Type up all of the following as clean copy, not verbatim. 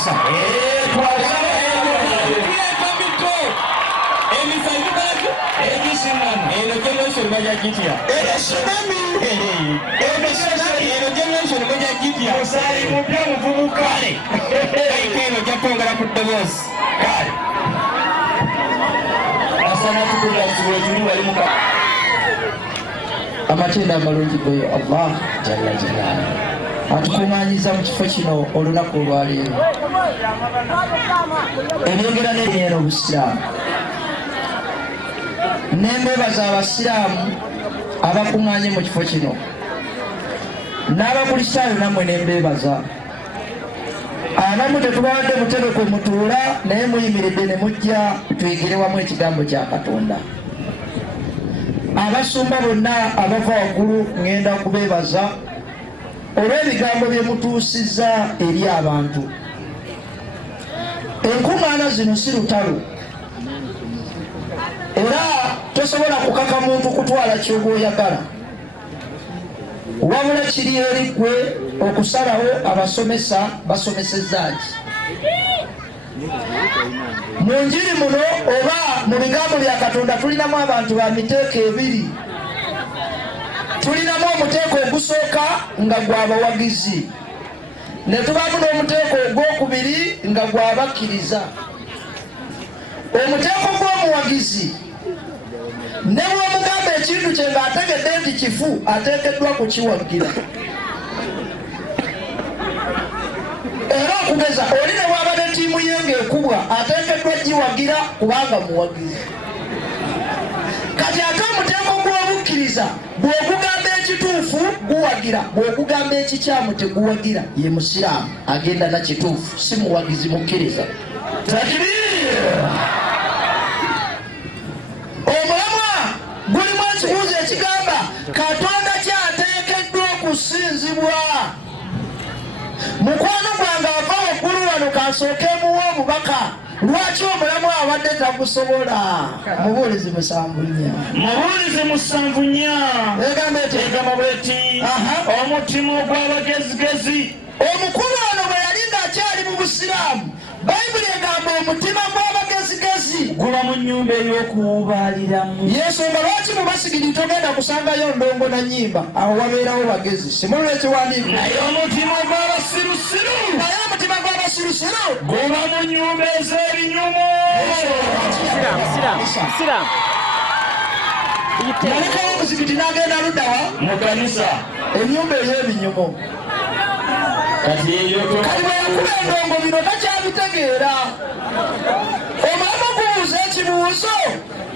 yensomesa amatenda amalungi goyo Allah jalla jalala atukuŋŋaanyiza mu kifo kino olunaku olwaleero ebyogera n'ebyera obusiraamu nembebaza abasiraamu abakuŋŋaanye mu kifo kino n'abakristaayo nammwe nembebaza abamu tetubawadde butebe kwe mutuula naye muyimiridde ne mujja tuyigire wamu ekigambo kya Katonda. Abasumba bonna abava waggulu ŋŋenda kubeebaza olw'ebigambo bye mutuusizza eri abantu. Enkuŋŋaana zino si lutalo era tosobola kukaka muntu kutwala ky'ogwoyagala, wabula kiri eri ggwe okusalawo abasomesa basomesezzaaki. Mu njiri muno oba mu bigambo bya Katonda tulinamu abantu ba miteeko ebiri. Tulinamu omuteeko ogusooka nga gw'abawagizi, ne tubaamu n'omuteeko ogwokubiri nga gw'abakkiriza. Omuteeko gw'omuwagizi ne bw'omugamba ekintu kye ng'ategedde nti kifu ateekeddwa kukiwagira. Era okugeza oli ne bw'aba ne ttiimu ye ng'ekubwa ateekeddwa giwagira kubanga muwagizi. Kati ate omuteeko gw'obukkiriza bw'okugamba ekituufu guwagira, bw'okugamba ekikyamu teguwagira, ye musiraamu agenda na kituufu, si muwagizi mukkiriza. Omulamwa gulimu ekibuuzo ekigamba Katonda kyateekeddwa okusinzibwa. Mukwano gwange ava waggulu wano kansooke muwa omubaka. Lwaki omulamwa abadde tagusobola? Mubuulizi 7 nnya. Mubuulizi 7 nnya. Egamba eti egamba bweti omutima ogw'abagezigezi. Omukulu ono bwe yali ng'akyali mu Busiraamu, Bayibuli egamba omutima gw'abagezigezi guba mu nnyumba ey'okuwuubaaliramu. Yensonga lwaki mu basigiri togenda kusangayo ndongo na nnyimba, awo wabeerawo bagezi. Simulwa ekiwandiiko. Naye omutima gw'abasirusiru, guba mu nnyumba ez'ebinyumu. Yalekawo omuzikiti n'agenda luddawa? Mu kanisa. Ennyumba ey'ebinyumu. Kati eyo kali bwe yakuba endongo bino takyabitegeera. Omulamu gubuuza ekibuuzo,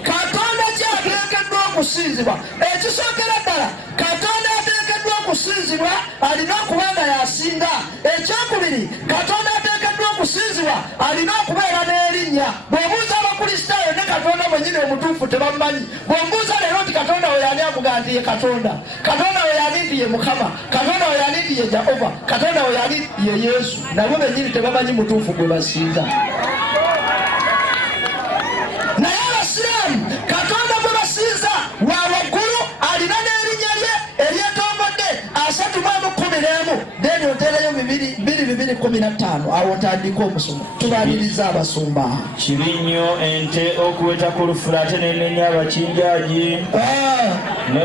Katonda kyateekeddwa okusinzibwa. Ekisookera ddala Katonda ateekeddwa okusinzibwa alina okuba nga yasinga. Ekyokubiri, Katonda ateekeddwa okusinzibwa alina okubeera n'erinnya. Bw'obuuza abakristaayo ne Katonda mwennyini omutuufu tebamumanyi. Bw'omubuuza leero nti Katonda we yani akugaa nti ye Katonda, Katonda we yani nti ye Mukama, Katonda we yani nti ye Jehova, Katonda we yani ye Yesu, nabo bennyini tebamanyi mutuufu gwe basinza. Naye Abasiraamu Katonda gwe basinza wa waggulu alina n'erinnya lye eryetombodde 3:11. Then oteerayo 2:15. Awo ntandika omusomo. Tubaliriza abasumba. Kibi nnyo ente okuweta ku lufula ate n'enenya abakinjaaji.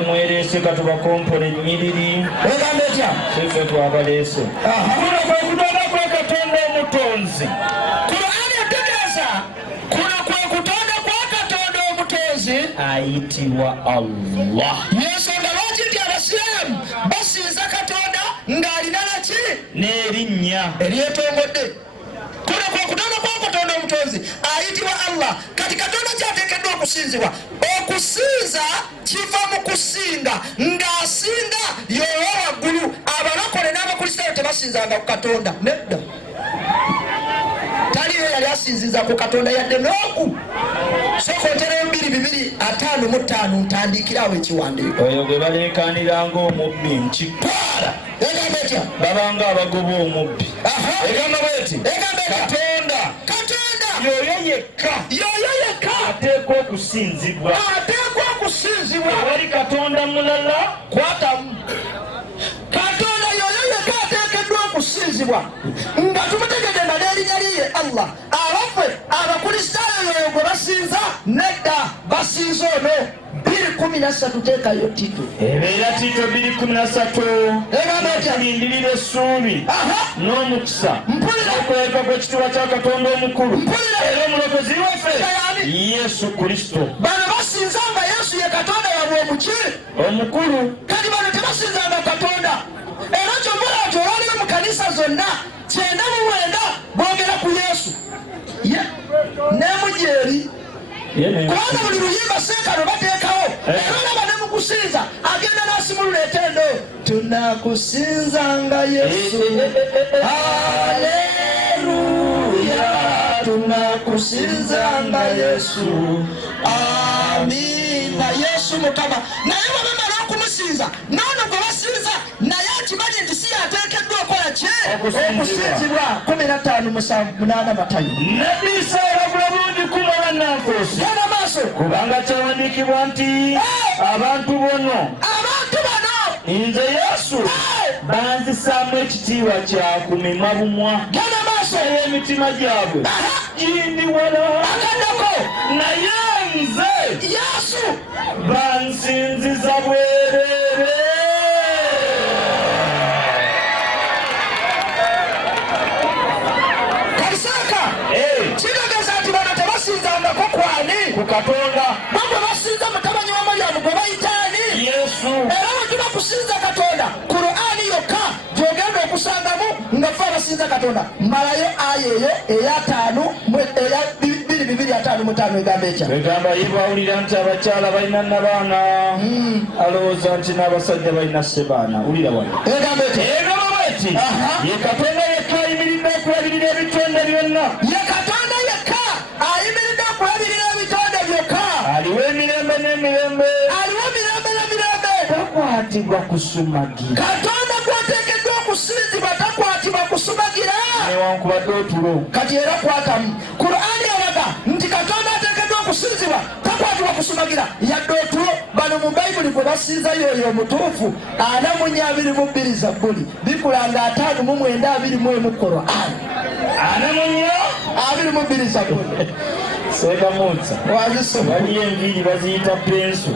Mwereese katubakompole ennyiriri. Egamba etya? Ffe twabaleese. Kuno kwe kutonda kwa Katonda omutonzi. Kur'ani etegeeza kuno kwe kutonda kwa Katonda omutonzi ayitibwa Allah. Yensonga lwaki nti Abasiraamu basinza Katonda ng'alina naki? N'erinnya eryetongedde. Kuno kwe kutonda kwa Katonda omutonzi ayitibwa Allah. Kati Katonda kyateekeddwa okusinzibwa. Okusinza kiva mu kusinga, ng'asinga y'owa waggulu. Abalokole n'abakristaayo tebasinzanga ku Katonda, nedda. Taliyo yali asinziza ku Katonda yadde n'oku. Sooka otereyo 2:2:55 ntandikirawo ekiwandiiko. Oyo gwe baleekaanira ng'omubbi nkipaala. Egamba etya? Babanga abagoba omubbi. Egamba bweti Katonda yoyo yekka ateekwa okusinzibwa. Wali Katonda mulala kwatamu. Katonda yoyo yekka ateekeddwa okusinzibwa nga tumutegedde nga n'erinnya ye Allah. Abaffe abakristaayo oyo gwe basinza nedda basinza ono 2:13 teekayo Tito. Ebeera Tito 2:13. Lindirira essuubi n'omukisa n'okweka kw'ekitiibwa kya Katonda omukulu era omulokozi waffe Yesu Kristo. Bano basinzanga Yesu ye Katonda yabwe omuki omukulu. Kati bano tebasinzanga Katonda. Era kyomala nti olwaliwo mu kanisa zonna 99 boogera ku Yesu n'emujeri. Kubanga buli luyimba seekano bateekawo era olaba ne mu kusinza agenda n'asimulula etendo tunakusinzanga Yesu haleluya tunakusinzanga Yesu amina. Yesu Mukama. Naye bwebamala okumusinza noono gwe basinza naye akimanyi nti si yateekeddwa okola ki okusinzibwa. 15:8 Matayo. Nabbi Isaaya bulungi kumala nanfuusi. Genda maaso. Kubanga kyawandiikibwa nti abantu bano nze Yesu banzisaamu ekitiibwa kya ku mimwa bumwa. Genda maaso. Emitima gyabwe gindi wala. Akaddako. Naye nze Yesu bansinziza bwereere. Kalisaaka kitegeeza nti bano tebasinzangako kwani ku Katonda. bamwe basinza mutabani wa Maryamu gwe bayitaani Yesu. Era bwe tuba kusinza Katonda Qur'ani yokka gy'ogenda okusangamu nga ffe abasinza Katonda. Malayo aya eyo eya 2:255 egamba etya? Egamba ye bawulira nti abakyala balina nabaana alowooza nti n'abasajja balina ssebaana. Wulira wano Egamba etya? egamba bweti ye Katonda yekka ayimiridde okulabirira ebitonde byonna. Ye Katonda yekka ayimiridde okulabirira ebitonde byokka. Aliwo emirembe n'emirembe. Aliwo mirembe n'emirembe. Takwatibwa kusumagira. Katonda gwateekeddwa okusinzibwa takwatibwa kusumagira newankubadde otulo. Kati era kwatamu Qur'ani eraga nti Katonda ateekeddwa okusinzibwa takwatibwa kusumagira yadde otulo. Bano mu Baibuli gwe basinzayo oyo omutuufu 4:22 Zabuli bikulanga 5:9:21 Qur'ani 4:22 Zabuli. Sega Musa wazisoma waliyo enviiri baziyita penso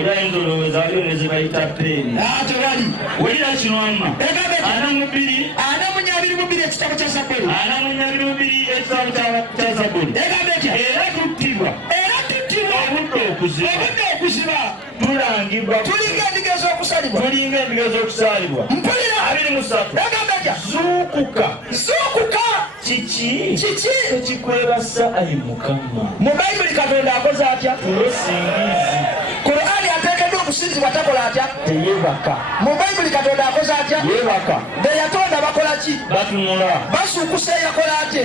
era enzoloweza waliyo ne zibayita peeni. tewali Wulira kino amma 4:22 ekitabo kya Zabuli 4:22 ekitabo kya Zabuli. egamba etya? Era tuttibwa obudde okuziba tulangibwa tulinga endiga ez'okusalibwa. tulinga endiga ez'okusaalibwa. Mpulira 23 egamba etya? zuukuka. Kiki ekikwebasa ayi Mukama. mu Baibuli Katonda akoze atya? Tulosingizi Qur'ani ateekeddwa okusinzibwa takola atya? teyebaka. Mu Baibuli Katonda akoze atya? Yebaka. Be yatonda bakola ki? Batunula. Basuukusa eyakola atya?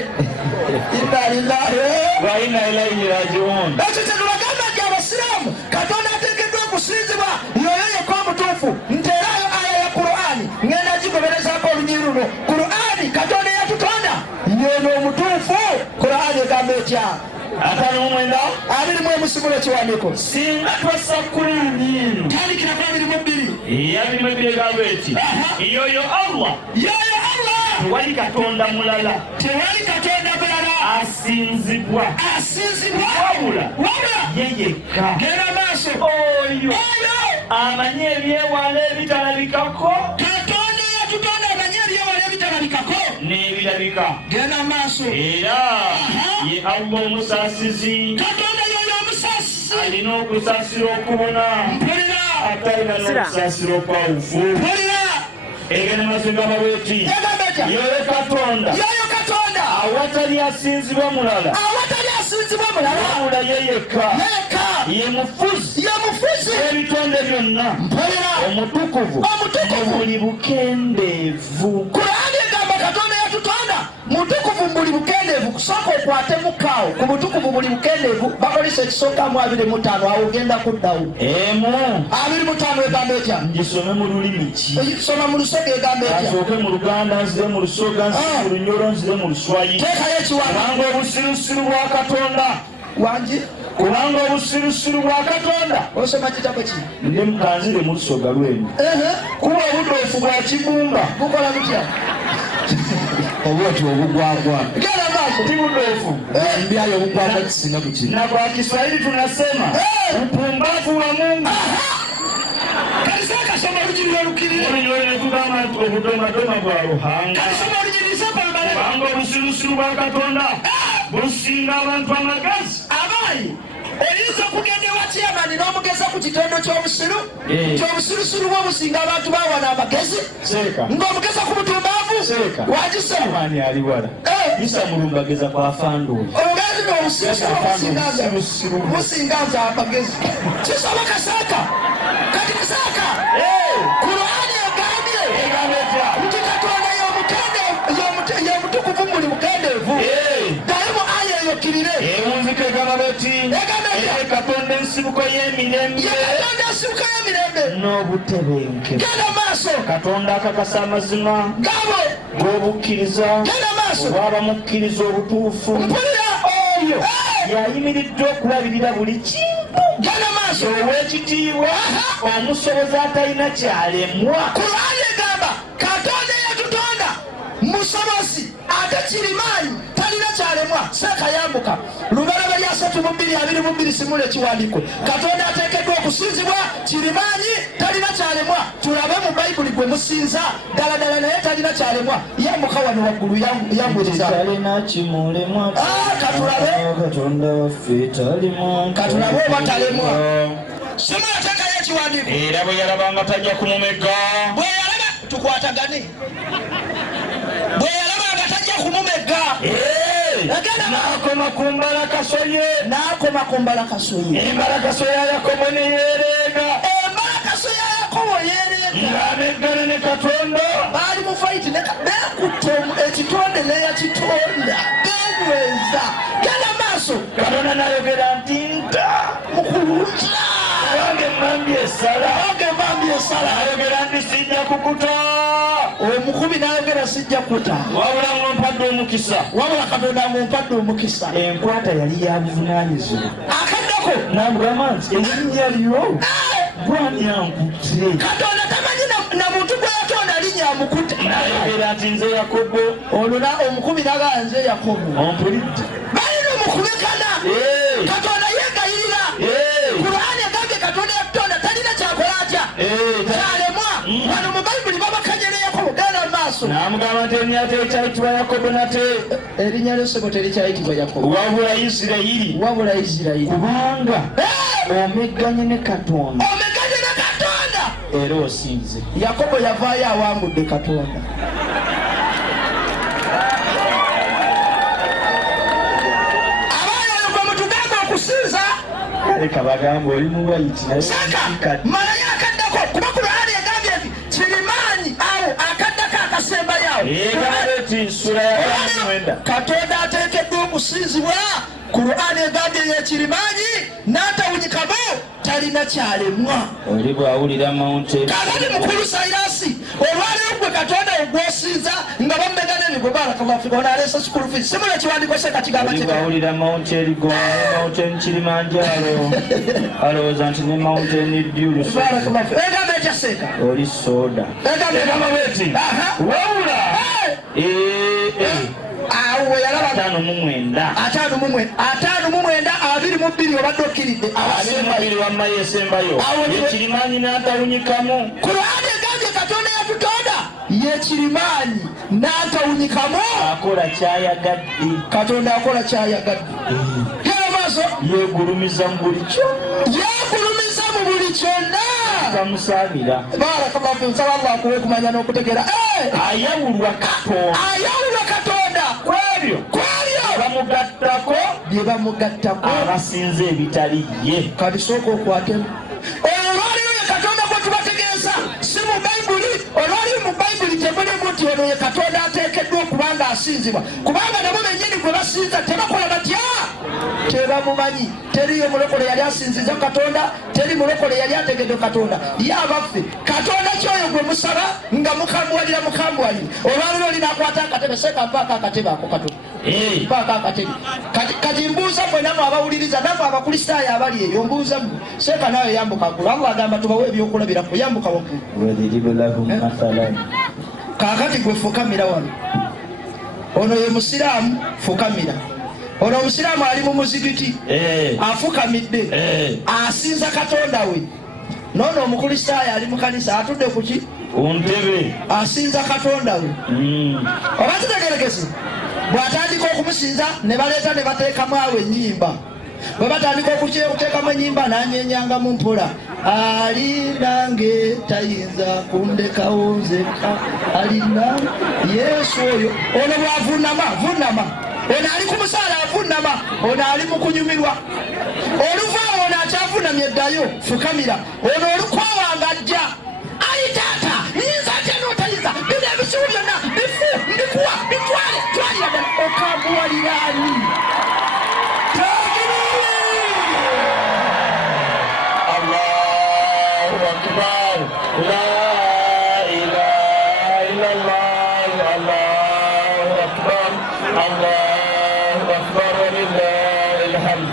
Inna lillahi wa inna ilaihi raji'un. ekyo kyetubagamba nti Abasiraamu Katonda ateekeddwa okusinzibwa yoyo yekka omutuufu. Nteerayo aya ya Qur'ani ngenda gigoberezaako olunyi luno. Qur'ani Katonda eyatutonda yono omutuufu. Qur'ani egamba etya? 5:9 21 kiwandiiko. singa twassa Qur'ani eno Tandikira ku 22. 22 egamba eti yoyo Allah tewali Katonda mulala asinzibwa wabula ye yekka. Genda maaso. Oyo amanyi ebyewala ebitalabikako Katonda yatutonda amanyi ebyewala ebitalabikako n'ebirabika. genda maaso. Era ye Allah omusaasizi. Katonda yoyo omusaasi. Alina okusaasira okubona Mpulira. atalina n'okusaasira okwawufu. Mpulira. Egenda masengama bweti Egamba etya? yoyo Katonda Yoyo Katonda awatali asinzibwa mulala awatali asinzibwa mulala wabula ye yekka yekka ye mufuzi ye mufuzi. w'ebitonde byonna Mpulira. omutukuvu Omutukuvu. mu buli bukendeevu. Qur'ani egamba Katonda yatutonda mutukuvu buli bukendeevu. Kusooka okwate mukaawo ku butukuvu buli bukendeevu bakolesa ekisooka mu 25 awo ogenda kuddawo. Emu 25 egamba etya? ngisome mu lulimi ki? Soma mu Lusoga egamba etya? asooke mu Luganda nzire mu Lusoga nzire mu Lunyoro nzire mu Luswayiri. Teekayo ekiwandiiko. Kubanga obusirusiru bwa Katonda Wangi kubanga obusirusiru bwa Katonda osoma kitabo ki? ndi mukanzire mu Lusoga lwenu kuba obudoofu bwa kibumba bukola butya? obwoti obugwagwa. Genda tibudofu mbyayo bukwako kisinga kuki na kwa Kiswahili tunasema upumbavu wa Mungu. Kanisa kasoma olugiri olukirire Mwenyewe tugamba obudomadoma bwa Ruhanga. Kasoma olugiri sapambala Kubanga obusirusiru bwa Katonda businga abantu amagezi. Abayi oyinza okugenda ewa chairman n'omugeza ku kitondo ky'obusiru ky'obusirusiru bw'obusinga abantu bawana amagezi ng'omugeza ku butumbaavu wagisema ani ali wala isa mulumbageza kwa Fanduuli omugazi n'obusirusiru busingaza amagezi kisaba Kasaaka kati Kasaaka Kurani egambye nti Katonda y'omutukuvu muli mukendeevu dayemu aya eyokirire ewunzika egamba beti Katonda ensibuko y'emirembe n'obutebenke genda maaso Katonda akakasa amazima gabo g'obukkiriza genda maaso obw'abamukkiriza obutuufu mpulira oyo yayimiridde okulabirira buli kintu genda maaso ow'ekitiibwa omusobozi atalina kyalemwa Kurani egamba Katonda yatutonda musobozi ate kirimaanyi talina kyalemwa Seeka yambuka Lubalama lya 3:22 simula ekiwandiiko Katonda ateekeddwa okusinzibwa kirimaanyi talina kyalemwa tulabe mu Baibuli gwe musinza ddala naye talina kyalemwa yambuka wano waggulu yambuliriza talina kimulemwa katulabe Katonda waffe talimwa katulabe oba talemwa simula teekayo ekiwandiiko era bwe yalabanga tajja kumumega bwe yalaba tukwatagane bwe yalabanga tajja kumumega n'akoma ku mbalakasoye embalakasoye yakobo ne yeereega embalakasoye yakobo yeereega ng'ameggana ne Katonda baali mu fayiti nekutta ekitonde neyakitonda benyweza genda maaso Katonda n'ayogera nti nta mukulunja wange emmambye esala ayogera nti sijja kukuta omukubi n'ayogera sijja kuta wabula ng'ompadde omukisa wabula Katonda ng'ompadde omukisa enkwata yali ya buvunaanyizibwa akaddako n'amugamba nti erinnya lyo bwani ankutte Katonda tamanyi na muntu gwe yatonda linnya amukutte n'ayogera nti nze Yakobo oluna omukubi n'agamba nze Yakobo ompulidde balina omukubikana Katonda yeegayirira Kurani egambye Katonda yatonda talina kyakola atya kyalemwa wano mu Baibuli babakanyere Yakobo gana maaso n'amugamba nti erinnya tekyayitibwa Yakobo nate erinnya ly'osebo terikyayitibwa Yakobo wabula Isirayiri kubanga omegganye ne Katonda era osinze Yakobo yavaayo awangudde Katonda abaana oyo gwe mutugamba okusinza leka bagamba oli mubayiti malayo akaddako kuba Kurani egambye nti kirimaanyi awo akaddako akasembayo awo eti nsula ya 9 Katonda ateekeddwa okusinzibwa Kurani egambye yekirimaanyi n'atawunyikamu talina kyalemwa oli bw'awulira mountain kakati mukulu Sairasi olwaleero gwe Katonda ogwosinza nga bammega n'ebigo barakabafika onaleesa school fees simula ekiwandiiko Sheik kigamba oli bw'awulira mountain Gwanga mountain Kilimanjaro alowooza nti ne mountain Duat egamba etya Sheik oli soda egamba bweti wawula awo yalaba 5,922 obadde okkiridde abiri wammayo esembayo yekirimaanyi n'atawunyikamu Kurani egambye Katonda yatutonda yekirimaanyi n'atawunyikamu akola kyayagadde Katonda akola kyayagadde gera maaso yeegulumiza mu buli kyonna tamusaabira barakabafu nsaba Allah akuwe kumanya n'okutegeera ayawulwa Katonda kwebyo bye bamugattako abasinza ebitali ye kati sooka okwatemu olwaliyo ye Katonda gwe tubategeeza si mu Baibuli olwaliyo mu Baibuli temulimu nti ono ye Katonda ateekeddwa okuba nga asinzibwa kubanga nabo bennyini gwe basinza tebakola batya tebamumanyi teriyo mulokole yali asinziza Katonda teri mulokole yali ategedde Katonda ye abaffe Katonda kyoyo gwe musaba nga mukambuwalira olwaliro olinakwata akatebe Sheik mpaaka akatebe ako Katonda mpaaka akatebe kati mbuuza mwe namwe abawuliriza namwe abakristaayo abali eyo mbuuza mwe Sheik nawe yambuka waggulu Allah agamba tubawe ebyokulabirako yambuka waggulu kakati gwe fukamira wano ono ye musiraamu fukamira. Ono omusiraamu ali mu muzigiti afukamidde asinza Katonda we. Nono omukristaayo ali mu kanisa atudde kuki ontebe asinza Katonda we. Oba kitegerekese bw'atandika okumusinza ne baleeta ne bateekamu awo ennyimba. Bwe batandika okuteekamu ennyimba n'anyenyanga mu mpola, ali nange tayinza kundekawo nzekka, alina Yesu oyo. Ono bw'avunama ono ali ku musaala avunama, ono ali mu kunyumirwa. Oluvaawo ono akyavunamye eddayo fukamira. Ono olukwawanga ajja, ali taata nyinza atya n'otayinza bino ebisibu byonna bifu mbikuwa bitwale twalira ddala okabuwaliraani. Allahu akbar, la ilaha illallah, Allahu akbar, Allahu akbar walillahil hamd.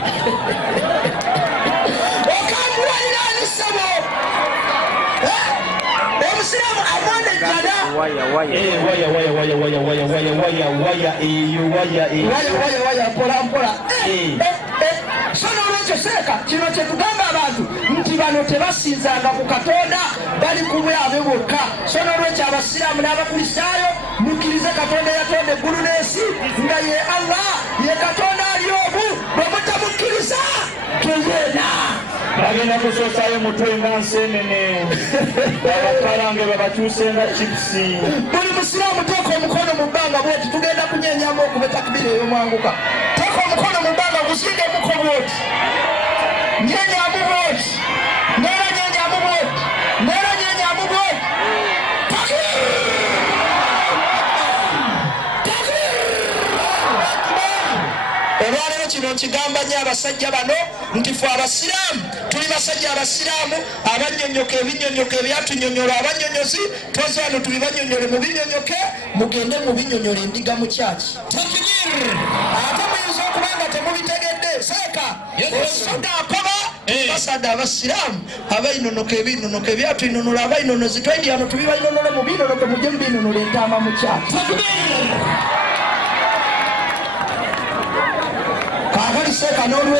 Okabuwaliraani ssebo. Omusiraamu amwana ejjana Waya mpola. So n'olwekyo Sheik, kino kye tugamba abantu nti bano tebasinzanga ku Katonda, bali ku bwabwe bwokka. So n'olwekyo Abasiraamu n'Abakristaayo mukkirize Katonda yatonda eggulu n'ensi nga ye Allah, ye Katonda ali omu. Bwe mutamukkiriza tugenda bagenda kusoosayo mutwe nga nseenene, abakalange babakyusenga chipusi. Buli musiraamu teeka omukono mu bbanga bwoti, tugenda kunyenyamu okuba takbiri ey'omwanguka. Teeka omukono mu bbanga guzingemuko bwoti, nyenyamu bwoti, neera nyenyamu bwoti, neera nyenyamu bwoti. Olwaleero kino nkigamba nnyo abasajja bano nti ffe Abasiraamu tuli basajja Abasiraamu abannyonnyoka ebinnyonnyoka ebyatunyonnyola abannyonnyozi. Twaze wano tuli bannyonnyole mu binnyonnyoke, mugende mu binnyonnyola endiga mu kyaki. Takbir! Ate muyinza okuba nga temubitegedde. Sheik osodde akoba basadde Abasiraamu abainonoka ebinnonoka ebyatuinnonola abainonozi twendi ano tubibainonole mu binnonoke, mujje mu binnonola entaama mu kyaki. Kaakali Sheik n'olwe